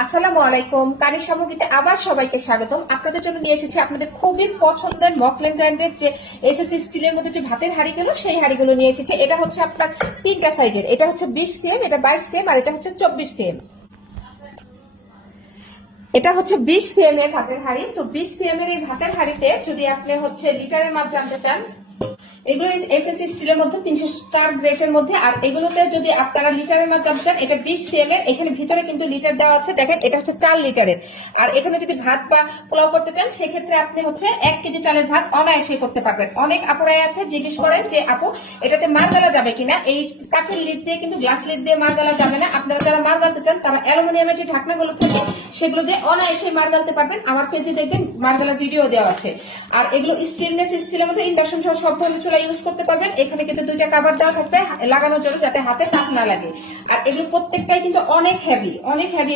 আসসালামু আলাইকুম। কানির সামগ্রীতে আবার সবাইকে স্বাগতম। আপনাদের জন্য নিয়ে এসেছি আপনাদের খুবই পছন্দের মকলেন ব্র্যান্ডের যে এসএসসি স্টিলের মধ্যে যে ভাতের হাঁড়িগুলো, সেই হাঁড়িগুলো নিয়ে এসেছি। এটা হচ্ছে আপনার তিনটা সাইজের, এটা হচ্ছে 20 সিএম, এটা 22 সিএম, আর এটা হচ্ছে 24 সিএম। এটা হচ্ছে 20 সিএম এর ভাতের হাঁড়ি। তো 20 সিএম এর এই ভাতের হাঁড়িতে যদি আপনি হচ্ছে লিটারের মাপ জানতে চান, এগুলো এসএসসি স্টিলের মধ্যে 304 গ্রেডের মধ্যে। আর এগুলোতে যদি আপনারা লিটারের মাপ জানতে চান, এটা 20 সিএম এর, এখানে ভিতরে কিন্তু লিটার দেওয়া আছে। দেখেন এটা হচ্ছে 4 লিটারের। আর এখানে যদি ভাত বা পোলাও করতে চান, সেক্ষেত্রে আপনি হচ্ছে 1 কেজি চালের ভাত অনায়াসে করতে পারবেন। অনেক আপুরাই আছে জিজ্ঞেস করেন যে আপু এটাতে মার গালা যাবে কিনা। এই কাঁচের লিড দিয়ে কিন্তু গ্লাস লিড দিয়ে মার গালা যাবে না। আপনারা যারা মার গালতে চান তারা অ্যালুমিনিয়ামের যে ঢাকনাগুলো থাকে সেগুলো দিয়ে অনায়াসে মার গালতে পারবেন। আমার পেজে দেখবেন মার গালার ভিডিও দেওয়া আছে। আর এগুলো স্টেনলেস স্টিলের মধ্যে ইন্ডাকশন সহ সব ধরনের চুলা ইউজ করতে পারবেন। এখানে কিন্তু দুইটা কভার দেওয়া থাকবে লাগানোর জন্য, যাতে হাতে তাপ না লাগে। আর এগুলো প্রত্যেকটাই কিন্তু অনেক হেভি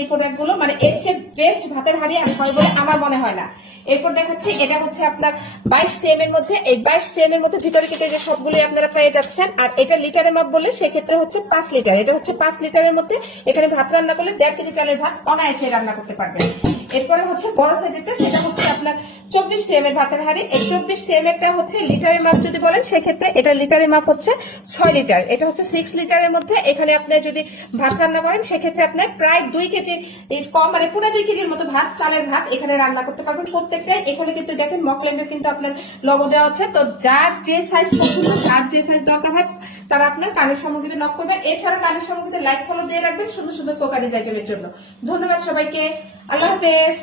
এই প্রোডাক্ট গুলো, মানে এর চেয়ে বেস্ট ভাতের হাঁড়ি হয় বলে আমার মনে হয় না। এরপর দেখাচ্ছি, এটা হচ্ছে আপনার 22 সিএম এর মধ্যে। এই 22 সিএম এর মধ্যে ভিতরে কিন্তু যে সবগুলো আপনারা পেয়ে যাচ্ছেন। আর এটা লিটারের মাপ বললে সেক্ষেত্রে হচ্ছে 5 লিটার। এটা হচ্ছে 5 লিটারের মধ্যে। এখানে ভাত রান্না করলে 1.5 কেজি চালের ভাত অনায়াসে রান্না করতে পারবেন। এরপরে হচ্ছে বড় সাইজেরটা, সেটা হচ্ছে আপনার 24 সিএম এর ভাতের হাঁড়ি। এই 24 সিএম এরটা হচ্ছে লিটারের মাপ যদি বলেন, সেক্ষেত্রে এটা লিটারের মাপ হচ্ছে 6 লিটার। এটা হচ্ছে 6 লিটারের মধ্যে। এখানে আপনি যদি ভাত রান্না করেন, সেক্ষেত্রে আপনার প্রায় 2 কেজি কম, মানে পুরো 2 কেজির মতো ভাত, চালের ভাত এখানে রান্না করতে পারবেন প্রত্যেকটাই। এখানে কিন্তু দেখেন মকল্যান্ডের কিন্তু আপনার লোগো দেওয়া আছে। তো যার যে সাইজ পছন্দ, যার যে সাইজ দরকার হয়, তারা আপনার কানের সামগ্রীতে নক করবেন। এছাড়া কানের সামগ্রীতে লাইক ফলো দিয়ে রাখবেন সুন্দর সুন্দর কোকা ডিজাইনের জন্য। ধন্যবাদ সবাইকে। আল্লাহ হাফেজ।